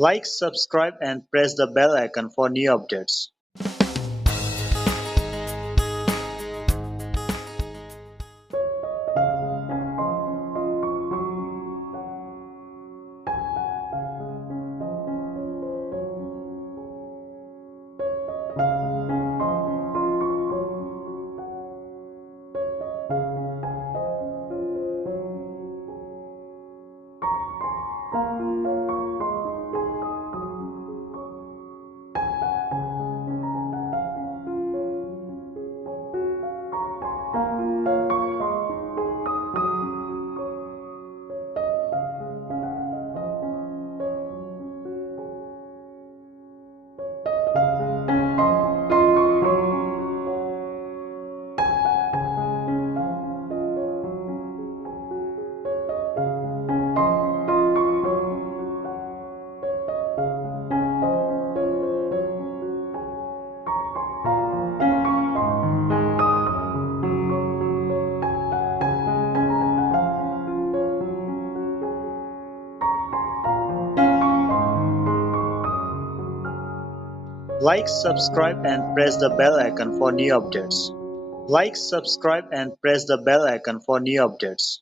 Like, subscribe and press the bell icon for new updates. Like, subscribe and press the bell icon for new updates. Like, subscribe and press the bell icon for new updates.